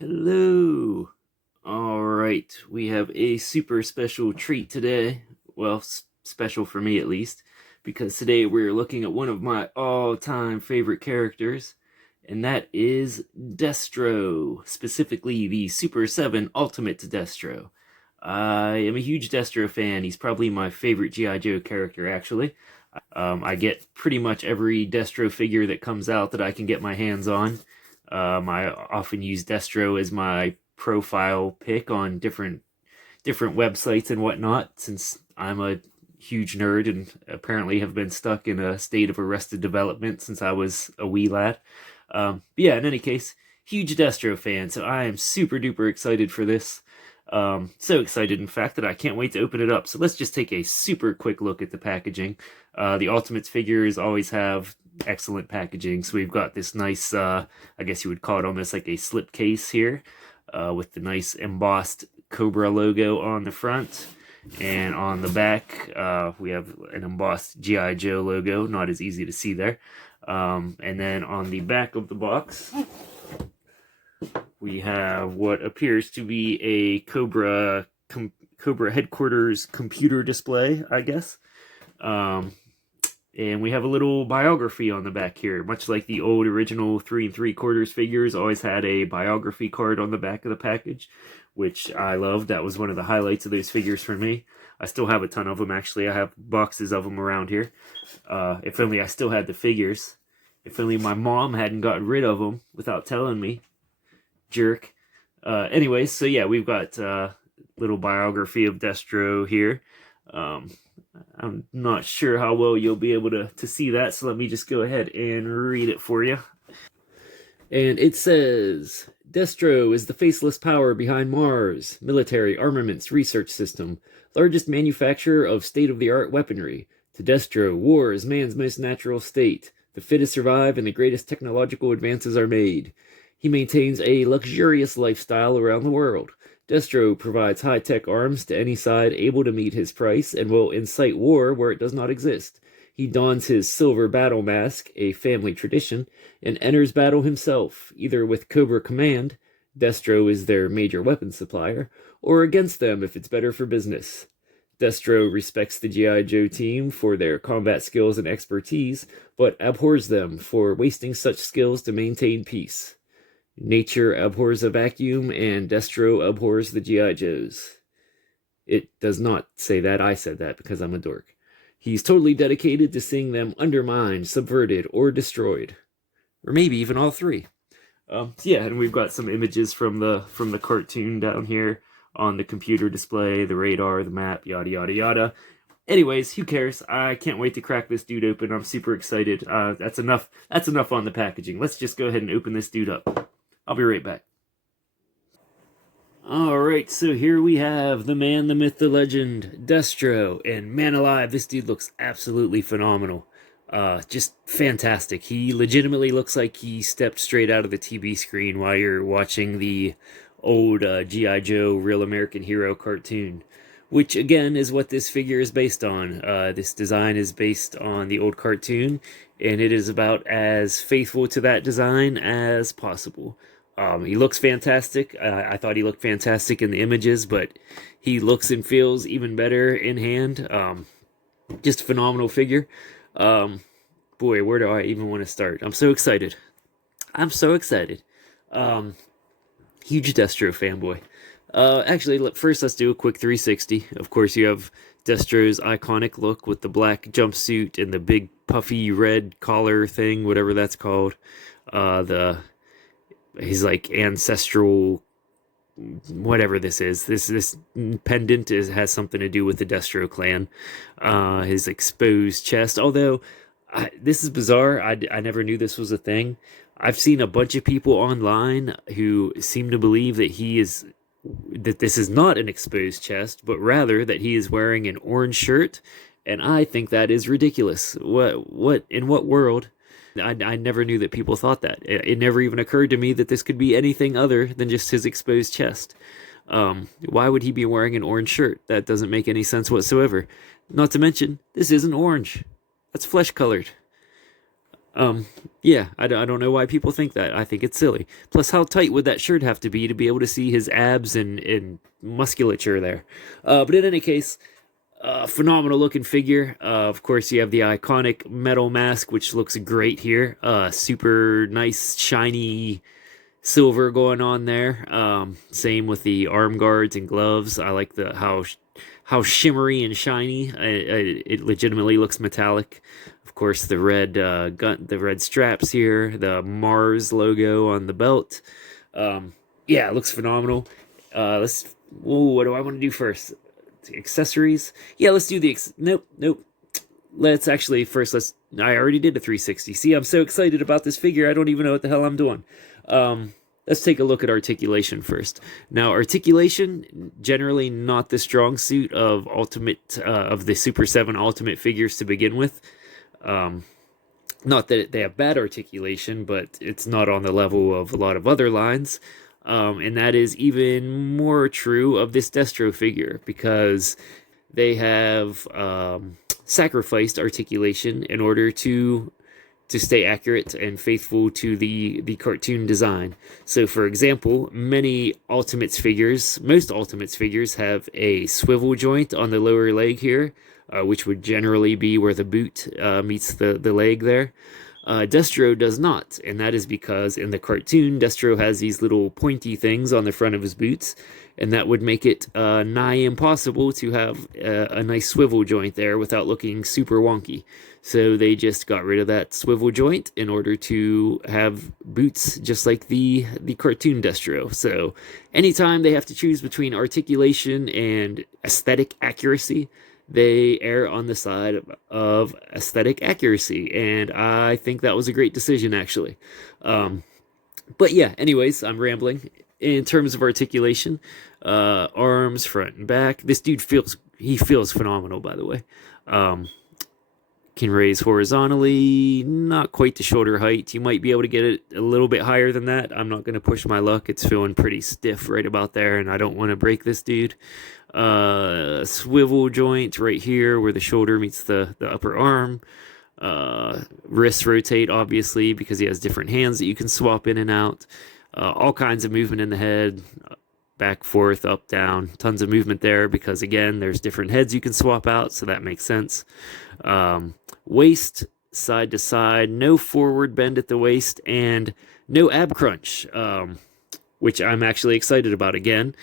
Hello. All right, we have a super special treat today. Well, special for me at least, because today we're looking at one of my all-time favorite characters, and that is Destro, specifically the Super 7 Ultimate Destro. I am a huge Destro fan. He's probably my favorite G.I. Joe character, actually. I get pretty much every Destro figure that comes out that I can get my hands on. I often use Destro as my profile pick on different websites and whatnot, since I'm a huge nerd and apparently have been stuck in a state of arrested development since I was a wee lad. But yeah, in any case, huge Destro fan, so I am super duper excited for this. So excited, in fact, that I can't wait to open it up. So let's just take a super quick look at the packaging. The Ultimates figures always have excellent packaging. So we've got this nice, I guess you would call it almost like a slip case here, with the nice embossed Cobra logo on the front. And on the back, we have an embossed G.I. Joe logo, not as easy to see there. And then on the back of the box, we have what appears to be a Cobra headquarters computer display, I guess. And we have a little biography on the back here, much like the old original 3 3/4 figures always had a biography card on the back of the package, which I loved. That was one of the highlights of those figures for me. I still have a ton of them, actually. I have boxes of them around here. If only I still had the figures. If only my mom hadn't gotten rid of them without telling me. Jerk. Anyways, so yeah, we've got little biography of Destro here. I'm not sure how well you'll be able to see that, so let me just go ahead and read it for you. And it says, Destro is the faceless power behind Mars, military armaments research system, largest manufacturer of state-of-the-art weaponry. To Destro, war is man's most natural state. The fittest survive and the greatest technological advances are made. He maintains a luxurious lifestyle around the world. Destro provides high-tech arms to any side able to meet his price and will incite war where it does not exist. He dons his silver battle mask, a family tradition, and enters battle himself, either with Cobra Command, Destro is their major weapons supplier, or against them if it's better for business. Destro respects the G.I. Joe team for their combat skills and expertise, but abhors them for wasting such skills to maintain peace. Nature abhors a vacuum, and Destro abhors the G.I. Joes. It does not say that. I said that because I'm a dork. He's totally dedicated to seeing them undermined, subverted, or destroyed. Or maybe even all three. Yeah, and we've got some images from the cartoon down here on the computer display, the radar, the map, yada yada yada. Anyways, who cares? I can't wait to crack this dude open. I'm super excited. That's enough on the packaging. Let's just go ahead and open this dude up. I'll be right back. Alright, so here we have the man, the myth, the legend, Destro. And man alive, this dude looks absolutely phenomenal. Just fantastic. He legitimately looks like he stepped straight out of the TV screen while you're watching the old G.I. Joe Real American Hero cartoon, which again is what this figure is based on. This design is based on the old cartoon, and it is about as faithful to that design as possible. He looks fantastic. I thought he looked fantastic in the images, but he looks and feels even better in hand. Just a phenomenal figure. Boy, where do I even want to start? I'm so excited. I'm so excited. Huge Destro fanboy. Actually, first let's do a quick 360. Of course, you have Destro's iconic look with the black jumpsuit and the big puffy red collar thing, whatever that's called. His like ancestral, whatever this is. This pendant has something to do with the Destro clan. His exposed chest, although this is bizarre. I never knew this was a thing. I've seen a bunch of people online who seem to believe that this is not an exposed chest, but rather that he is wearing an orange shirt, and I think that is ridiculous. What in what world? I never knew that people thought that. It never even occurred to me that this could be anything other than just his exposed chest. Why would he be wearing an orange shirt? That doesn't make any sense whatsoever. Not to mention, this isn't orange. That's flesh colored. Um, yeah, I don't know why people think that. I think it's silly. Plus, how tight would that shirt have to be able to see his abs and musculature there? But in any case, phenomenal looking figure. Of course, you have the iconic metal mask, which looks great here. Super nice, shiny silver going on there. Same with the arm guards and gloves. I like the how shimmery and shiny. It legitimately looks metallic. Of course, the red the red straps here, the Mars logo on the belt. Yeah, it looks phenomenal. Let's. Whoa, what do I want to do first? Accessories. Yeah, let's do the. Nope, nope. Let's actually first. I already did a 360. See, I'm so excited about this figure. I don't even know what the hell I'm doing. Um, let's take a look at articulation first. Now, articulation generally not the strong suit of of the Super 7 Ultimate figures to begin with. Um, Not that they have bad articulation, but it's not on the level of a lot of other lines. And that is even more true of this Destro figure because they have sacrificed articulation in order to stay accurate and faithful to the cartoon design. So, for example, most Ultimates figures have a swivel joint on the lower leg here, which would generally be where the boot meets the leg there. Destro does not, and that is because in the cartoon, Destro has these little pointy things on the front of his boots, and that would make it nigh impossible to have a nice swivel joint there without looking super wonky. So they just got rid of that swivel joint in order to have boots just like the cartoon Destro. So anytime they have to choose between articulation and aesthetic accuracy, they err on the side of aesthetic accuracy, and I think that was a great decision actually. But yeah, anyways, I'm rambling. In terms of articulation, arms, front and back, this dude feels phenomenal. By the way, um, can raise horizontally, not quite to shoulder height. You might be able to get it a little bit higher than that. I'm not going to push my luck. It's feeling pretty stiff right about there, and I don't want to break this dude. Swivel joint right here where the shoulder meets the upper arm. Wrists rotate, obviously, because he has different hands that you can swap in and out. All kinds of movement in the head, back, forth, up, down. Tons of movement there because, again, there's different heads you can swap out, so that makes sense. Waist, side to side, no forward bend at the waist, and no ab crunch, which I'm actually excited about. Again,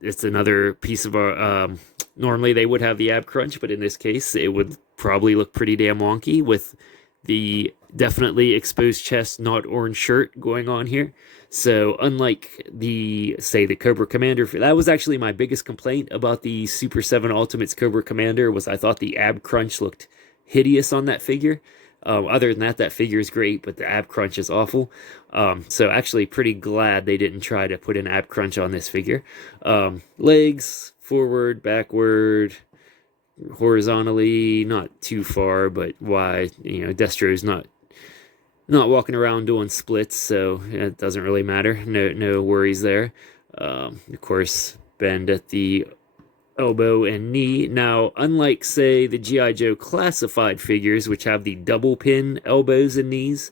it's another piece of our. Normally they would have the ab crunch, but in this case, it would probably look pretty damn wonky with the definitely exposed chest, not orange shirt going on here. So unlike the Cobra Commander, that was actually my biggest complaint about the Super 7 Ultimates Cobra Commander was I thought the ab crunch looked hideous on that figure. Other than that, that figure is great, but the ab crunch is awful. So actually pretty glad they didn't try to put an ab crunch on this figure. Legs, forward, backward, horizontally, not too far, but why, Destro's not walking around doing splits, so it doesn't really matter. No worries there. Of course, bend at the elbow and knee. Now, unlike, say, the G.I. Joe classified figures, which have the double pin elbows and knees,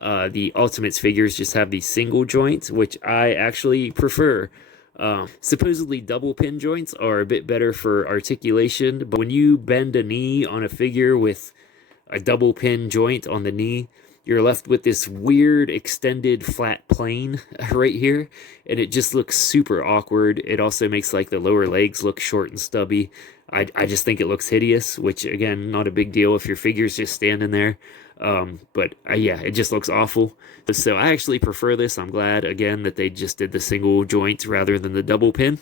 the Ultimates figures just have the single joints, which I actually prefer. Supposedly double pin joints are a bit better for articulation, but when you bend a knee on a figure with a double pin joint on the knee, you're left with this weird extended flat plane right here, and it just looks super awkward. It also makes like the lower legs look short and stubby. I just think it looks hideous, which again, not a big deal if your figure's just standing there. But yeah, it just looks awful. So I actually prefer this. I'm glad again that they just did the single joint rather than the double pin.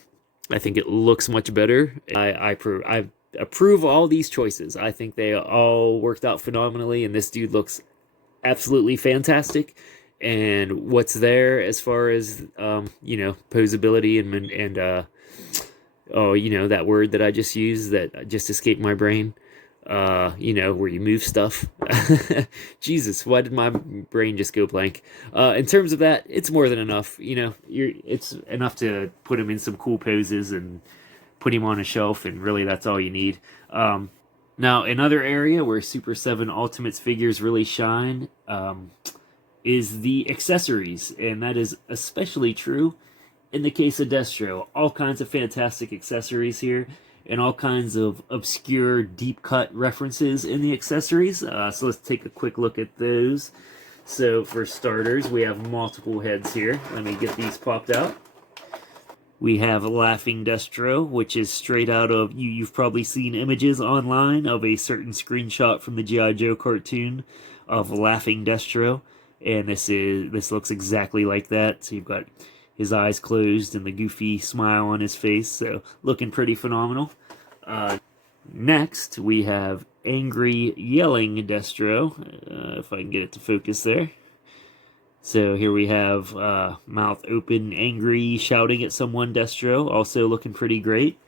I think it looks much better. I approve all these choices. I think they all worked out phenomenally, and this dude looks absolutely fantastic. And what's there as far as posability and that word that I just used that just escaped my brain, where you move stuff. Jesus, why did my brain just go blank? In terms of that, it's more than enough. It's enough to put him in some cool poses and put him on a shelf, and really that's all you need. Now, another area where Super 7 Ultimates figures really shine is the accessories, and that is especially true in the case of Destro. All kinds of fantastic accessories here, and all kinds of obscure, deep-cut references in the accessories. So let's take a quick look at those. So for starters, we have multiple heads here. Let me get these popped out. We have Laughing Destro, which is straight out of, you've probably seen images online of a certain screenshot from the G.I. Joe cartoon of Laughing Destro, and this looks exactly like that. So you've got his eyes closed and the goofy smile on his face, so looking pretty phenomenal. Next, we have Angry Yelling Destro, if I can get it to focus there. So here we have mouth open, angry, shouting at someone, Destro, also looking pretty great.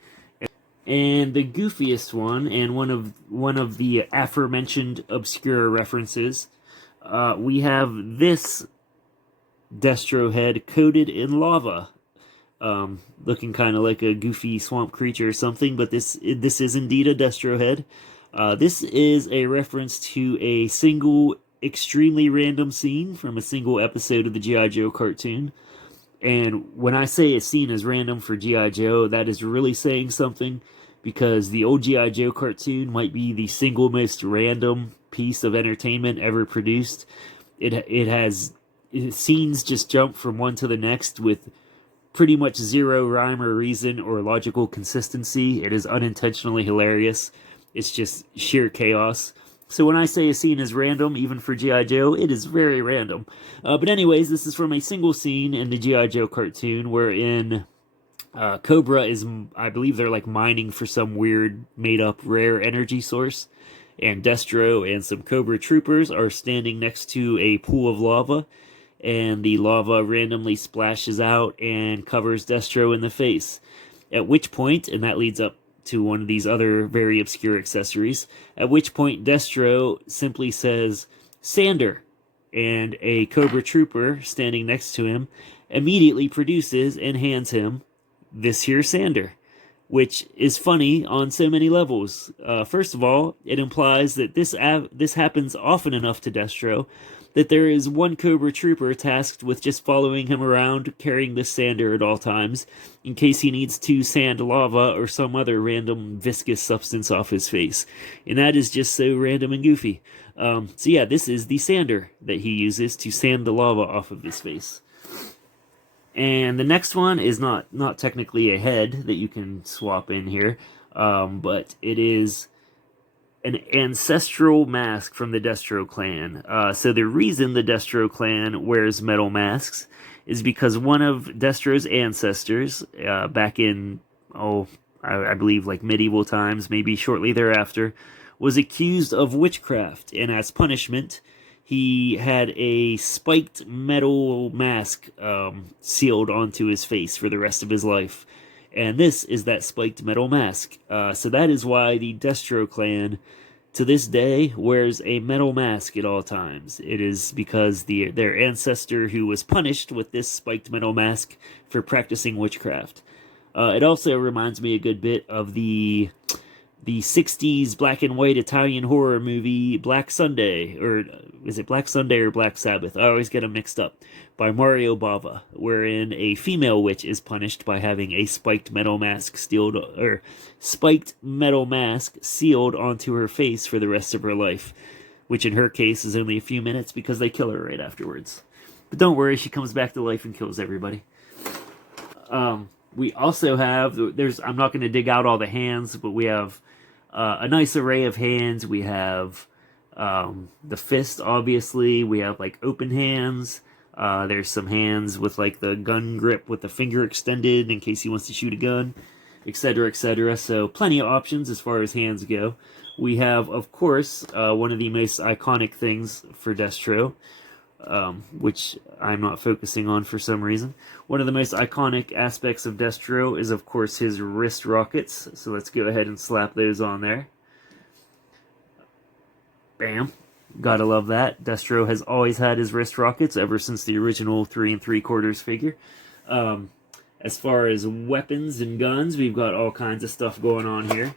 And the goofiest one, and one of the aforementioned obscure references, we have this Destro head coated in lava, looking kind of like a goofy swamp creature or something. But this is indeed a Destro head. This is a reference to a single extremely random scene from a single episode of the G.I. Joe cartoon. And when I say a scene is random for G.I. Joe, that is really saying something, because the old G.I. Joe cartoon might be the single most random piece of entertainment ever produced. Scenes just jump from one to the next with pretty much zero rhyme or reason or logical consistency. It is unintentionally hilarious. It's just sheer chaos. So when I say a scene is random, even for G.I. Joe, it is very random. But anyways, this is from a single scene in the G.I. Joe cartoon wherein Cobra is, I believe they're like mining for some weird made-up rare energy source. And Destro and some Cobra troopers are standing next to a pool of lava. And the lava randomly splashes out and covers Destro in the face. At which point, and that leads up to one of these other very obscure accessories, at which point Destro simply says, "Sander," and a Cobra trooper standing next to him immediately produces and hands him this here Sander, which is funny on so many levels. First of all, it implies that this happens often enough to Destro that there is one Cobra trooper tasked with just following him around, carrying this sander at all times, in case he needs to sand lava or some other random viscous substance off his face. And that is just so random and goofy. So yeah, this is the sander that he uses to sand the lava off of his face. And the next one is not technically a head that you can swap in here, but it is an ancestral mask from the Destro clan. So the reason the Destro clan wears metal masks is because one of Destro's ancestors, back in, I believe like medieval times, maybe shortly thereafter, was accused of witchcraft, and as punishment, he had a spiked metal mask sealed onto his face for the rest of his life. And this is that spiked metal mask. So that is why the Destro clan, to this day, wears a metal mask at all times. It is because their ancestor who was punished with this spiked metal mask for practicing witchcraft. It also reminds me a good bit of the 60s black and white Italian horror movie Black Sunday, or is it Black Sunday or Black Sabbath? I always get them mixed up, by Mario Bava, wherein a female witch is punished by having a spiked metal mask sealed onto her face for the rest of her life, which in her case is only a few minutes because they kill her right afterwards. But don't worry, she comes back to life and kills everybody. We also have, I'm not going to dig out all the hands, but we have a nice array of hands. We have the fist, obviously. We have like open hands. There's some hands with like the gun grip with the finger extended in case he wants to shoot a gun, etc., etc. So plenty of options as far as hands go. We have, of course, one of the most iconic things for Destro, which I'm not focusing on for some reason. One of the most iconic aspects of Destro is, of course, his wrist rockets. So let's go ahead and slap those on there. Bam. Gotta love that. Destro has always had his wrist rockets ever since the original 3 3/4 figure. As far as weapons and guns, we've got all kinds of stuff going on here.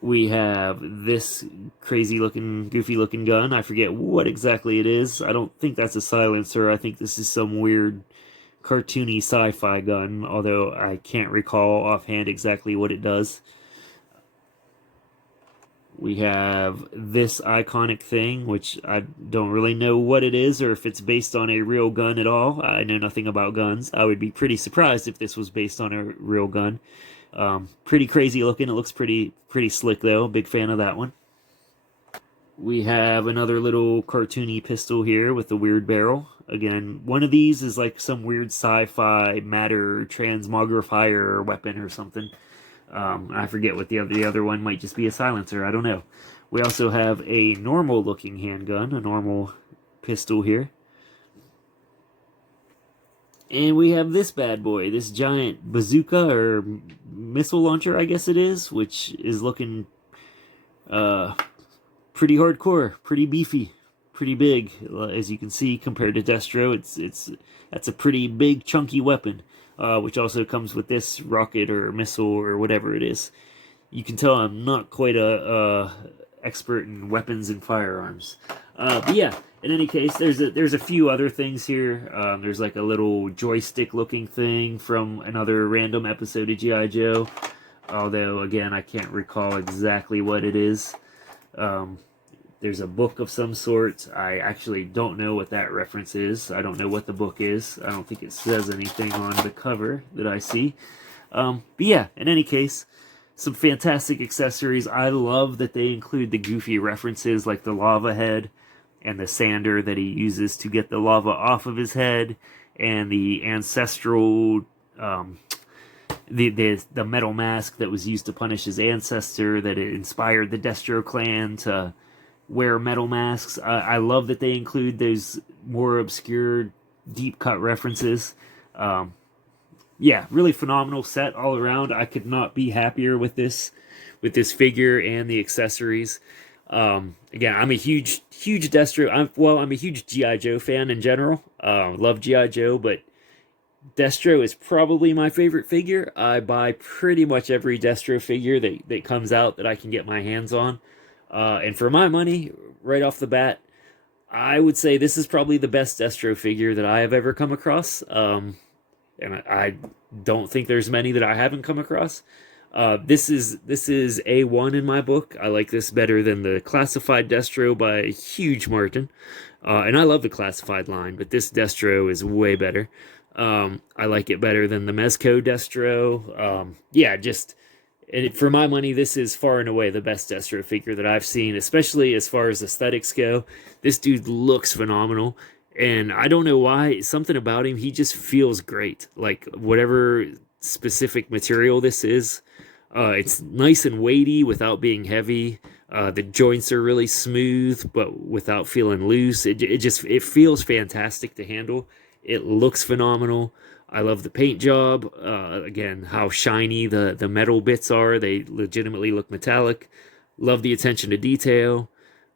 We have this crazy looking, goofy looking gun. I forget what exactly it is. I don't think that's a silencer. I think this is some weird cartoony sci-fi gun, although I can't recall offhand exactly what it does. We have this iconic thing, which I don't really know what it is or if it's based on a real gun at all. I know nothing about guns. I would be pretty surprised if this was based on a real gun. Pretty crazy looking. It looks pretty slick though. Big fan of that one. We have another little cartoony pistol here with a weird barrel. Again, one of these is like some weird sci-fi matter transmogrifier weapon or something. I forget what the other one might just be a silencer. I don't know. We also have a normal looking handgun, a normal pistol here. And we have this bad boy, this giant bazooka or missile launcher, I guess it is, which is looking uh, pretty hardcore, pretty beefy, pretty big. As you can see, compared to Destro, that's a pretty big, chunky weapon. Which also comes with this rocket or missile or whatever it is. You can tell I'm not quite a expert in weapons and firearms. But yeah, in any case, there's a few other things here. There's like a little joystick looking thing from another random episode of G.I. Joe. Although again, I can't recall exactly what it is. There's a book of some sort. I actually don't know what that reference is. I don't know what the book is. I don't think it says anything on the cover that I see. But yeah, in any case, some fantastic accessories. I love that they include the goofy references like the lava head and the sander that he uses to get the lava off of his head, and the ancestral the metal mask that was used to punish his ancestor, that it inspired the Destro clan to wear metal masks. I love that they include those more obscure deep cut references. Yeah, really phenomenal set all around. I could not be happier with this figure and the accessories. Again, I'm a huge Destro. I'm a huge GI Joe fan in general. Love GI Joe, but Destro is probably my favorite figure. I buy pretty much every Destro figure that comes out that I can get my hands on. And for my money, right off the bat, I would say this is probably the best Destro figure that I have ever come across. And I don't think there's many that I haven't come across. This is A1 in my book. I like this better than the classified Destro by a huge margin. And I love the classified line, but this Destro is way better. I like it better than the Mezco Destro. Yeah, just for my money, this is far and away the best Destro figure that I've seen, especially as far as aesthetics go. This dude looks phenomenal, and I don't know why. Something about him, he just feels great. Like whatever specific material this is, it's nice and weighty without being heavy. The joints are really smooth, but without feeling loose. It feels fantastic to handle. It looks phenomenal. I love the paint job. Again, how shiny the metal bits are. They legitimately look metallic. Love the attention to detail.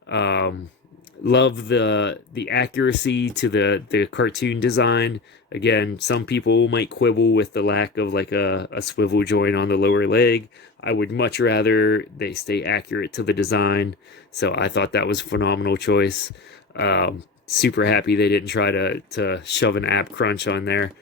Love the accuracy to the cartoon design. Again, some people might quibble with the lack of like a swivel joint on the lower leg. I would much rather they stay accurate to the design. So I thought that was a phenomenal choice. Super happy they didn't try to shove an ab crunch on there.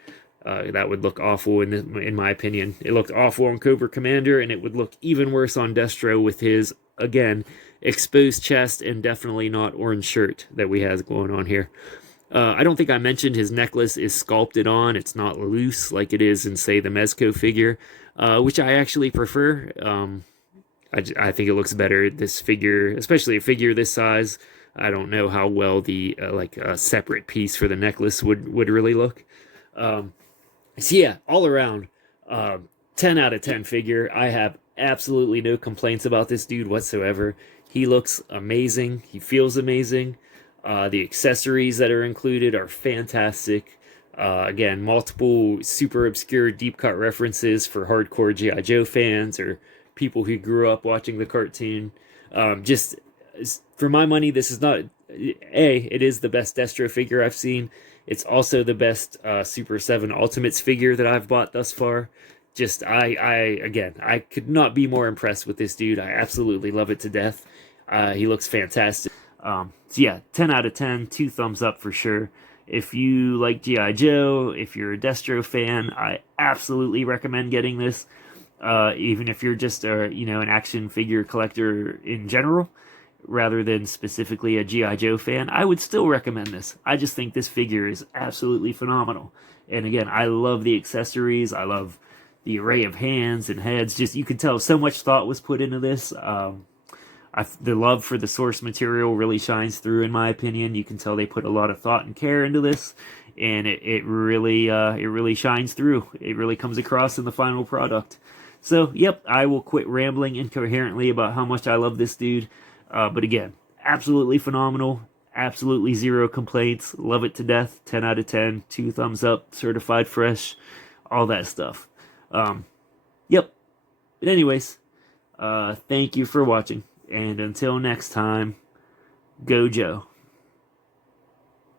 That would look awful in my opinion. It looked awful on Cobra Commander, and it would look even worse on Destro with his, again, exposed chest and definitely not orange shirt that we have going on here. I don't think I mentioned his necklace is sculpted on. It's not loose like it is in, say, the Mezco figure, which I actually prefer. I think it looks better, this figure, especially a figure this size. I don't know how well the like a separate piece for the necklace would really look. So yeah, all around, 10 out of 10 figure. I have absolutely no complaints about this dude whatsoever. He looks amazing. He feels amazing. The accessories that are included are fantastic. Again, multiple super obscure deep cut references for hardcore G.I. Joe fans or people who grew up watching the cartoon. Just for my money, this is not it is the best Destro figure I've seen. It's also the best Super 7 Ultimates figure that I've bought thus far. just again, I could not be more impressed with this dude. I absolutely love it to death. He looks fantastic. So yeah, 10 out of 10, 2 thumbs up for sure. If you like G.I. Joe, if you're a Destro fan, I absolutely recommend getting this. Even if you're just an action figure collector in general, rather than specifically a G.I. Joe fan, I would still recommend this. I just think this figure is absolutely phenomenal. And again, I love the accessories. I love the array of hands and heads. Just, you can tell so much thought was put into this. The love for the source material really shines through, in my opinion. You can tell they put a lot of thought and care into this, and it really shines through. It really comes across in the final product. So, yep, I will quit rambling incoherently about how much I love this dude. But again, absolutely phenomenal. Absolutely zero complaints. Love it to death. 10 out of 10. 2 thumbs up. Certified fresh. All that stuff. Yep. But anyways, thank you for watching. And until next time, go Joe.